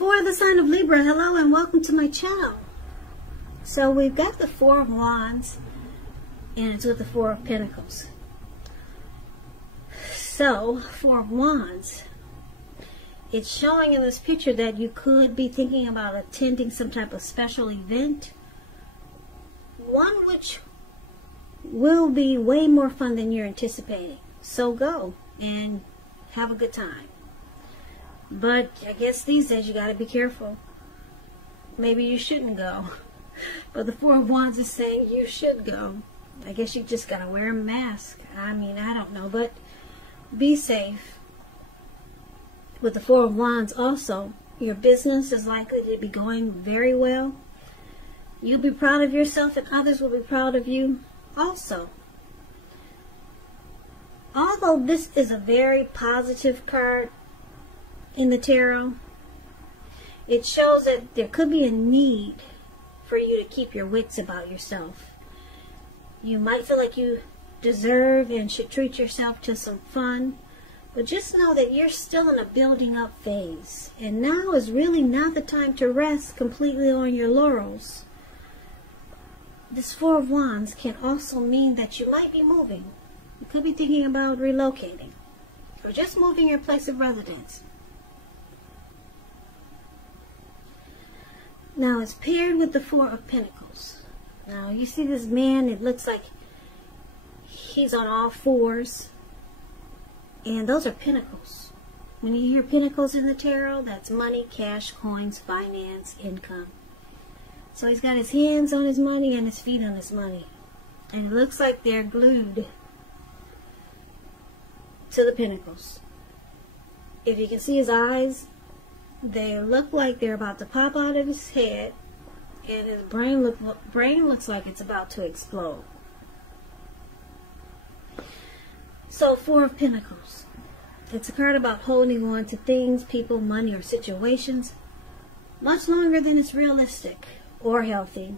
For the sign of Libra, hello and welcome to my channel. So we've got the Four of Wands and it's with the Four of Pentacles. So, Four of Wands, it's showing in this picture that you could be thinking about attending some type of special event. One which will be way more fun than you're anticipating. So go and have a good time. But I guess these days you gotta be careful. Maybe you shouldn't go. But the Four of Wands is saying you should go. I guess you just gotta wear a mask. I mean, I don't know, but be safe. With the Four of Wands also, your business is likely to be going very well. You'll be proud of yourself and others will be proud of you also. Although this is a very positive card in the tarot, it shows that there could be a need for you to keep your wits about yourself. You might feel like you deserve and should treat yourself to some fun, but just know that you're still in a building up phase, and now is really not the time to rest completely on your laurels. This Four of Wands can also mean that you might be moving. You could be thinking about relocating or just moving your place of residence. Now it's paired with the Four of Pentacles. Now you see this man, it looks like he's on all fours. And those are pentacles. When you hear pentacles in the tarot, that's money, cash, coins, finance, income. So he's got his hands on his money and his feet on his money. And it looks like they're glued to the pentacles. If you can see his eyes, they look like they're about to pop out of his head. And his brain looks like it's about to explode. So, Four of Pentacles. It's a card about holding on to things, people, money, or situations much longer than it's realistic or healthy.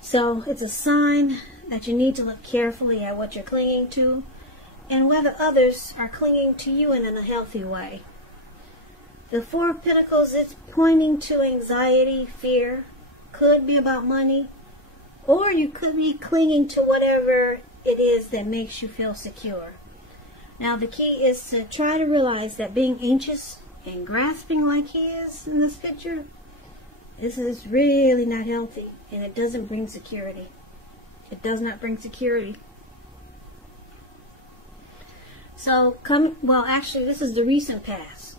So, it's a sign that you need to look carefully at what you're clinging to and whether others are clinging to you in a healthy way. The Four of Pentacles, it's pointing to anxiety, fear, could be about money, or you could be clinging to whatever it is that makes you feel secure. Now the key is to try to realize that being anxious and grasping like he is in this picture, this is really not healthy, and it doesn't bring security. It does not bring security. So well, actually this is the recent past.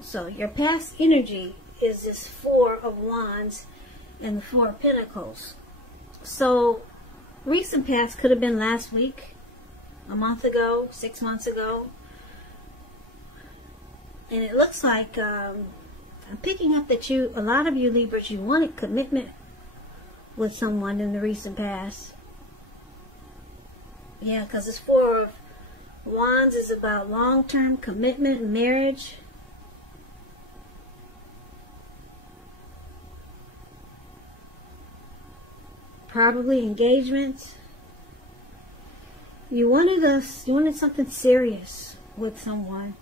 So your past energy is this Four of Wands and the Four of Pentacles. So recent past could have been last week, a month ago, 6 months ago. And it looks like I'm picking up that a lot of you Libras, you wanted commitment with someone in the recent past. Yeah, because this Four of Wands is about long-term commitment, marriage. Probably engagements. You wanted something serious with someone.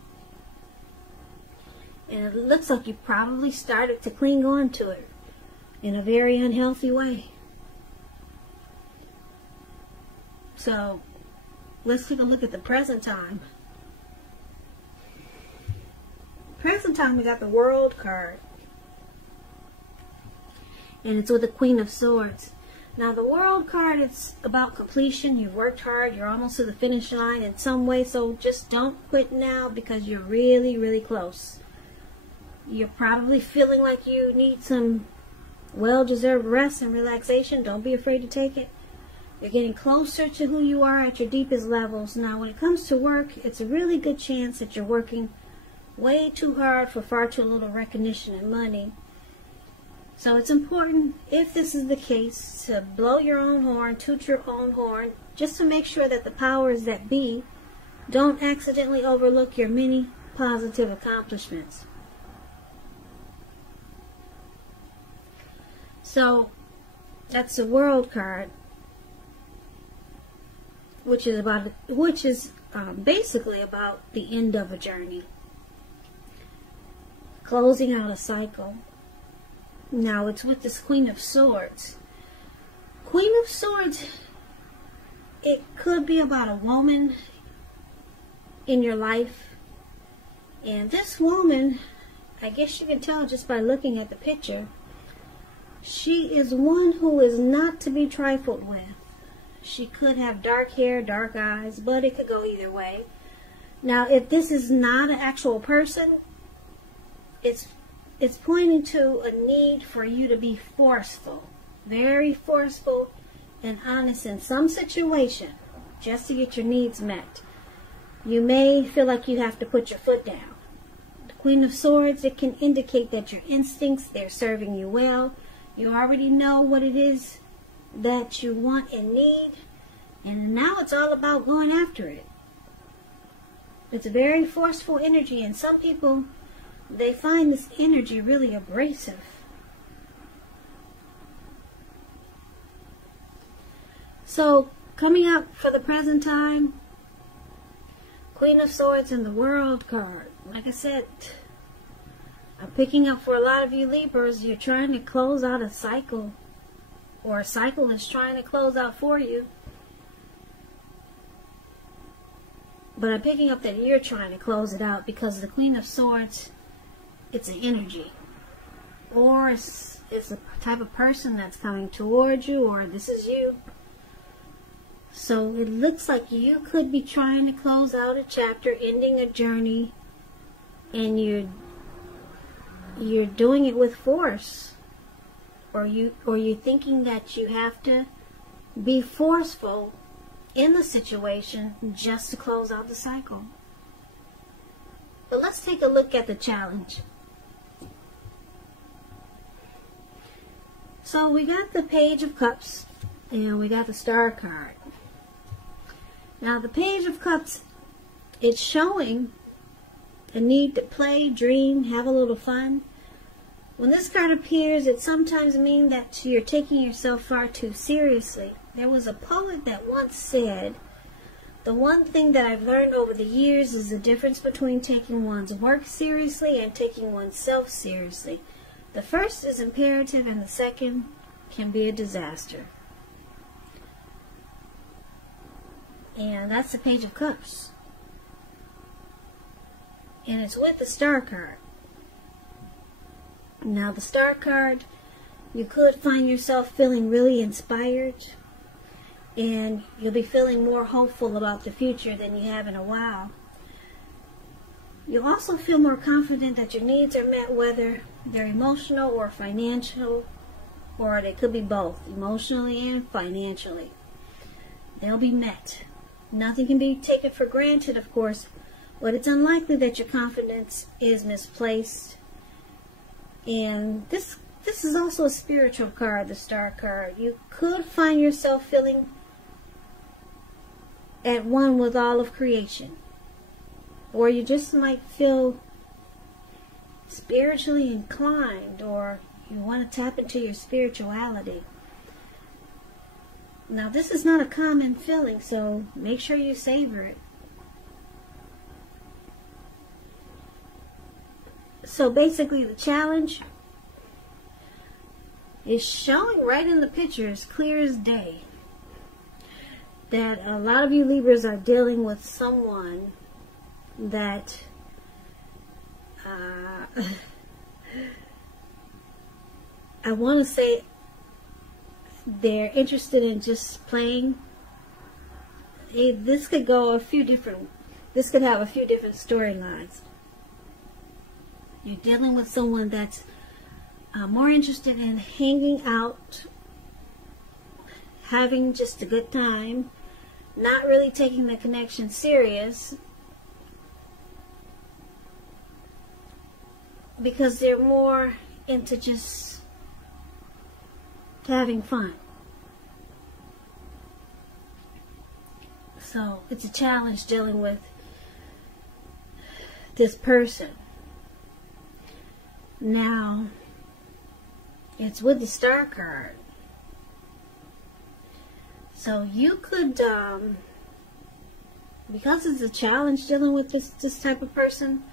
And it looks like you probably started to cling on to it in a very unhealthy way. So, let's take a look at the present time. Present time, we got the World card. And it's with the Queen of Swords. Now the World card, it's about completion. You've worked hard. You're almost to the finish line in some way. So just don't quit now because you're really, really close. You're probably feeling like you need some well-deserved rest and relaxation. Don't be afraid to take it. You're getting closer to who you are at your deepest levels. Now when it comes to work, it's a really good chance that you're working way too hard for far too little recognition and money. So it's important, if this is the case, to blow your own horn, toot your own horn, just to make sure that the powers that be don't accidentally overlook your many positive accomplishments. So that's the World card, which is basically about the end of a journey. closing out a cycle. Now it's with this Queen of Swords. Queen of Swords, it could be about a woman in your life. And this woman, I guess you can tell just by looking at the picture, she is one who is not to be trifled with. She could have dark hair, dark eyes, but it could go either way. Now, if this is not an actual person, it's pointing to a need for you to be forceful, very forceful and honest in some situation just to get your needs met. You may feel like you have to put your foot down. The Queen of Swords, it can indicate that your instincts, they're serving you well. You already know what it is that you want and need, and now it's all about going after it. It's a very forceful energy, and some people, they find this energy really abrasive. So, coming up for the present time, Queen of Swords and the World card. Like I said, I'm picking up for a lot of you Libras, you're trying to close out a cycle, or a cycle is trying to close out for you. But I'm picking up that you're trying to close it out, because the Queen of Swords, it's an energy. Or it's a type of person that's coming towards you, or this is you. So it looks like you could be trying to close out a chapter, ending a journey, and you're doing it with force. Or you're thinking that you have to be forceful in the situation just to close out the cycle. But let's take a look at the challenge. So we got the Page of Cups and we got the Star card. Now the Page of Cups, it's showing a need to play, dream, have a little fun. When this card appears, it sometimes means that you're taking yourself far too seriously. There was a poet that once said, "The one thing that I've learned over the years is the difference between taking one's work seriously and taking oneself seriously. The first is imperative and the second can be a disaster." And that's the Page of Cups. And it's with the Star card. Now the Star card, you could find yourself feeling really inspired, and you'll be feeling more hopeful about the future than you have in a while. You'll also feel more confident that your needs are met, whether they're emotional or financial, or they could be both, emotionally and financially. They'll be met. Nothing can be taken for granted, of course, but it's unlikely that your confidence is misplaced. And this is also a spiritual card, the Star card. You could find yourself feeling at one with all of creation. Or you just might feel spiritually inclined, or you want to tap into your spirituality. Now this is not a common feeling, so make sure you savor it. So basically the challenge is showing right in the picture, as clear as day, that a lot of you Libras are dealing with someone that I want to say they're interested in just playing. This could have a few different storylines. You're dealing with someone that's more interested in hanging out, having just a good time, not really taking the connection serious, because they're more into just having fun. So it's a challenge dealing with this person. Now, it's with the Star card. So you could, because it's a challenge dealing with this type of person,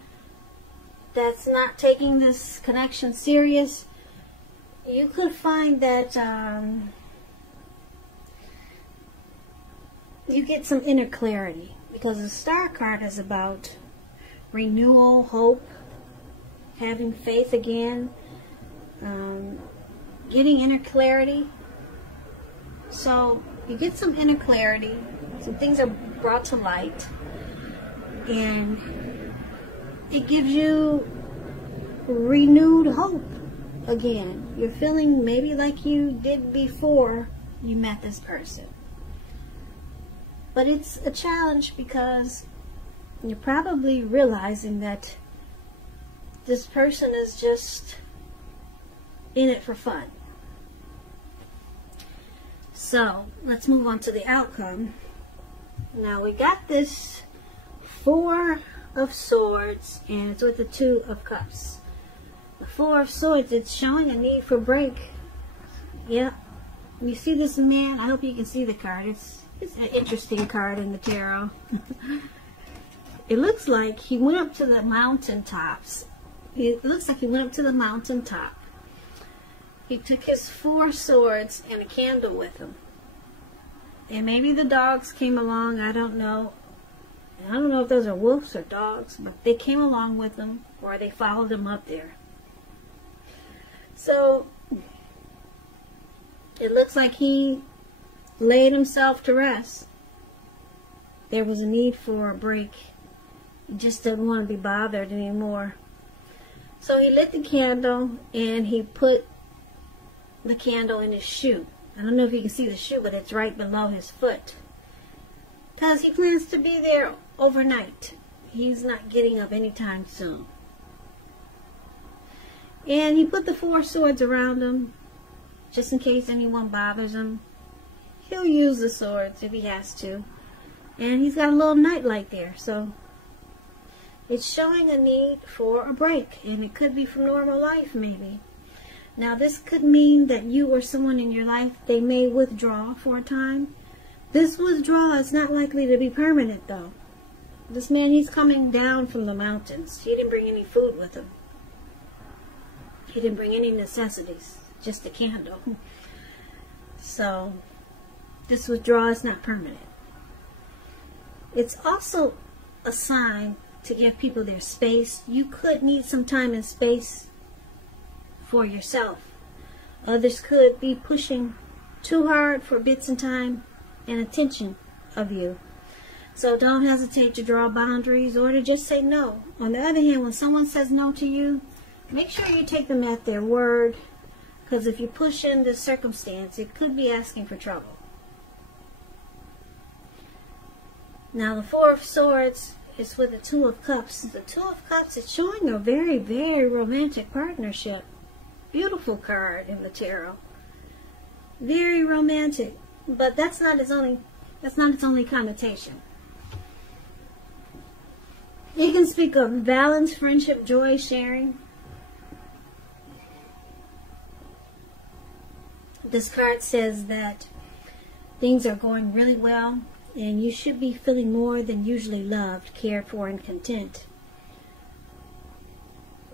that's not taking this connection serious, you could find that you get some inner clarity, because the Star card is about renewal, hope, having faith again, getting inner clarity. So you get some inner clarity, some things are brought to light, and it gives you renewed hope again. You're feeling maybe like you did before you met this person. But it's a challenge because you're probably realizing that this person is just in it for fun. So let's move on to the outcome. Now we got this Four of Swords, and it's with the Two of Cups. The Four of Swords, it's showing a need for a break. Yeah. You see this man, I hope you can see the card. It's an interesting card in the tarot. It looks like he went up to the mountaintops. It looks like he went up to the mountaintop. He took his 4 swords and a candle with him. And maybe the dogs came along, I don't know. I don't know if those are wolves or dogs, but they came along with him, or they followed him up there. So it looks like he laid himself to rest. There was a need for a break. He just didn't want to be bothered anymore. So he lit the candle and he put the candle in his shoe. I don't know if you can see the shoe, but it's right below his foot. Because he plans to be there overnight. He's not getting up anytime soon. And he put the 4 swords around him, just in case anyone bothers him. He'll use the swords if he has to. And he's got a little nightlight there, so it's showing a need for a break. And it could be from normal life, maybe. Now, this could mean that you or someone in your life, they may withdraw for a time. This withdrawal is not likely to be permanent, though. This man, he's coming down from the mountains. He didn't bring any food with him. He didn't bring any necessities, just a candle. So, this withdrawal is not permanent. It's also a sign to give people their space. You could need some time and space for yourself. Others could be pushing too hard for bits and time and attention of you. So don't hesitate to draw boundaries or to just say no. On the other hand, when someone says no to you, make sure you take them at their word, because if you push in this circumstance, it could be asking for trouble. Now the 4 of Swords is with the 2 of Cups. The 2 of Cups is showing a very, very romantic partnership. Beautiful card in the tarot. Very romantic, but that's not its only connotation. It can speak of balance, friendship, joy, sharing. This card says that things are going really well, and you should be feeling more than usually loved, cared for, and content.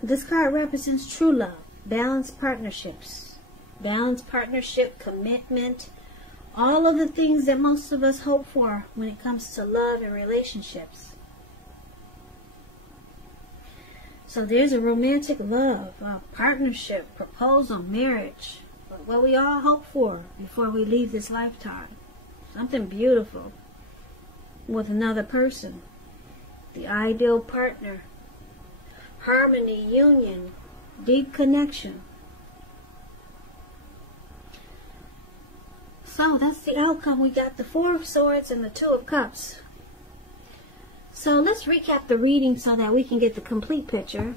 This card represents true love, balanced partnerships, balanced partnership, commitment, all of the things that most of us hope for when it comes to love and relationships. So there's a romantic love, a partnership, proposal, marriage, what we all hope for before we leave this lifetime. Something beautiful with another person. The ideal partner. Harmony, union, deep connection. So that's the outcome. We got the 4 of Swords and the 2 of Cups. So let's recap the reading so that we can get the complete picture.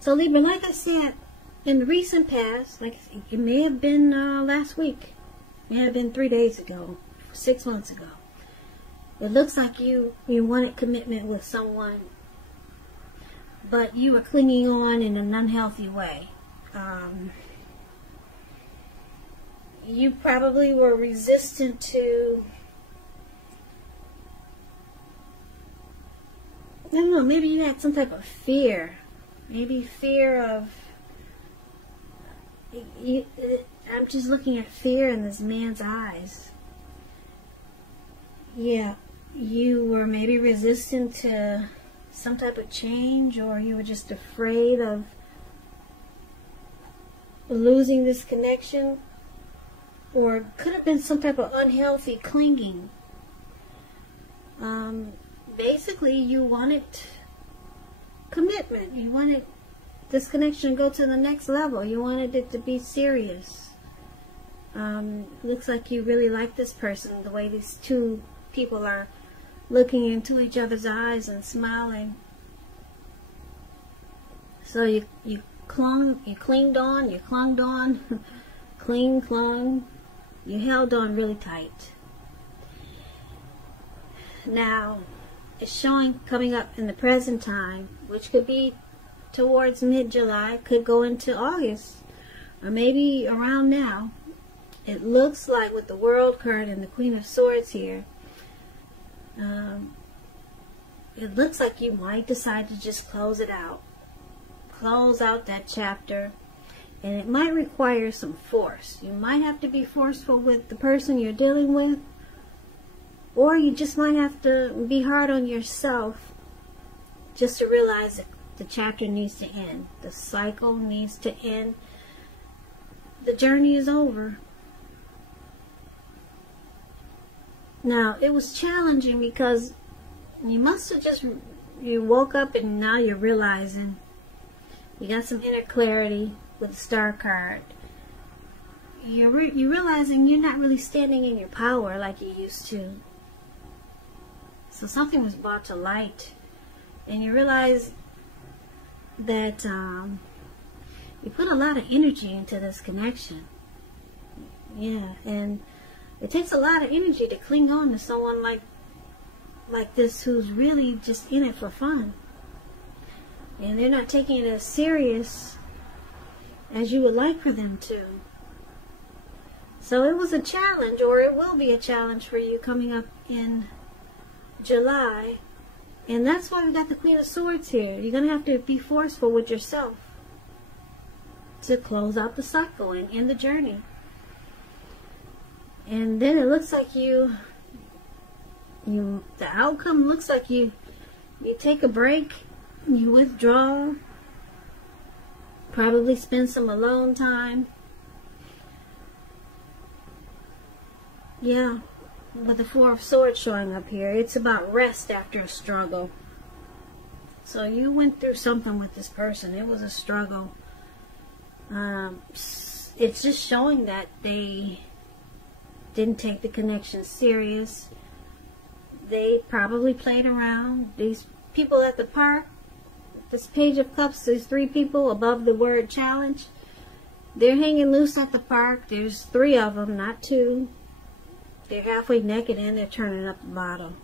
So Libra, like I said, in the recent past, like it may have been last week, may have been 3 days ago, 6 months ago. It looks like you wanted commitment with someone, but you were clinging on in an unhealthy way. You probably were resistant to I don't know, maybe you had some type of fear. Maybe fear of, I'm just looking at fear in this man's eyes. Yeah, you were maybe resistant to some type of change, or you were just afraid of losing this connection, or could have been some type of unhealthy clinging. Basically, you wanted commitment. You wanted this connection to go to the next level. You wanted it to be serious. Looks like you really like this person, the way these two people are looking into each other's eyes and smiling. So you clung on, clung, you held on really tight. Now, it's showing coming up in the present time, which could be towards mid-July, could go into August, or maybe around now. It looks like with the World card and the Queen of Swords here, it looks like you might decide to just close it out. Close out that chapter. And it might require some force. You might have to be forceful with the person you're dealing with. Or you just might have to be hard on yourself just to realize that the chapter needs to end. The cycle needs to end. The journey is over. Now, it was challenging because you must have just, you woke up and now you're realizing you got some inner clarity with the Star card. You're realizing you're not really standing in your power like you used to. So something was brought to light, and you realize that you put a lot of energy into this connection. Yeah, and it takes a lot of energy to cling on to someone like this who's really just in it for fun. And they're not taking it as serious as you would like for them to. So it was a challenge, or it will be a challenge for you coming up in July. And that's why we got the Queen of Swords here. You're going to have to be forceful with yourself to close out the cycle and end the journey. And then it looks like the outcome looks like you take a break, you withdraw, probably spend some alone time. Yeah, with the Four of Swords showing up here, it's about rest after a struggle. So you went through something with this person. It was a struggle. It's just showing that they didn't take the connection serious. They probably played around. These people at the park, this Page of Cups, there's 3 people above the word challenge. They're hanging loose at the park. There's 3 of them, not 2. They're halfway naked and they're turning up the bottle.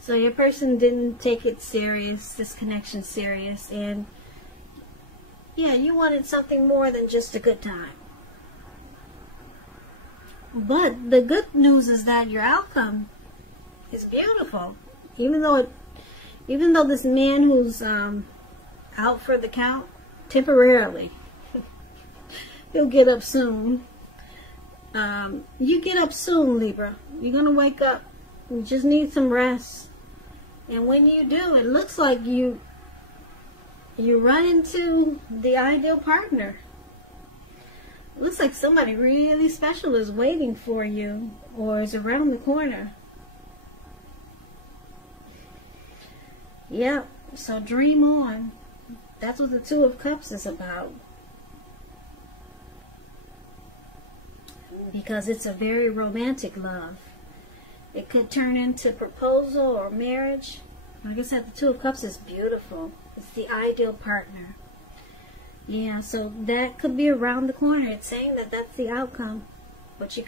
So your person didn't take it serious, this connection serious, and yeah, you wanted something more than just a good time. But the good news is that your outcome is beautiful. Even though this man who's out for the count temporarily, he'll get up soon. You get up soon, Libra. You're gonna wake up. You just need some rest. And when you do, it looks like you run into the ideal partner. It looks like somebody really special is waiting for you or is around the corner. Yep, so dream on. That's what the Two of Cups is about. Because it's a very romantic love. It could turn into proposal or marriage. Like I said, the Two of Cups is beautiful. It's the ideal partner. Yeah, so that could be around the corner. It's saying that that's the outcome. But you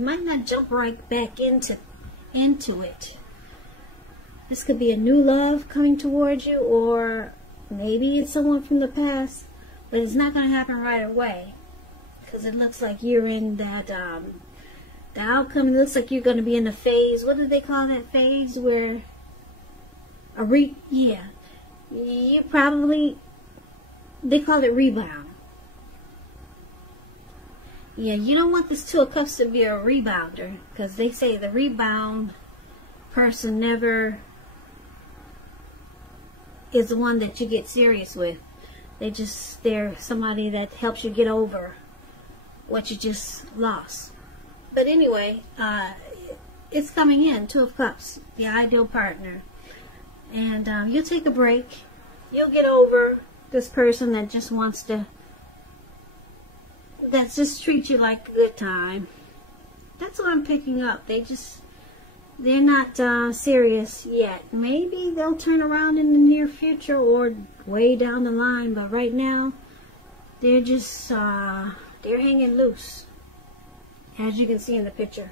might not jump right back into it. This could be a new love coming towards you, or maybe it's someone from the past, but it's not going to happen right away. Because it looks like you're in that, the outcome, it looks like you're going to be in a phase, what do they call that phase, where Yeah. You probably, they call it rebound. Yeah, you don't want this Two of Cups to be a rebounder, because they say the rebound person never is the one that you get serious with. They're somebody that helps you get over what you just lost. But anyway, it's coming in, Two of Cups, the ideal partner. And you'll take a break. You'll get over this person that just wants to, that just treats you like a good time. That's what I'm picking up. They're not serious yet. Maybe they'll turn around in the near future or way down the line. But right now, they're just, they're hanging loose, as you can see in the picture.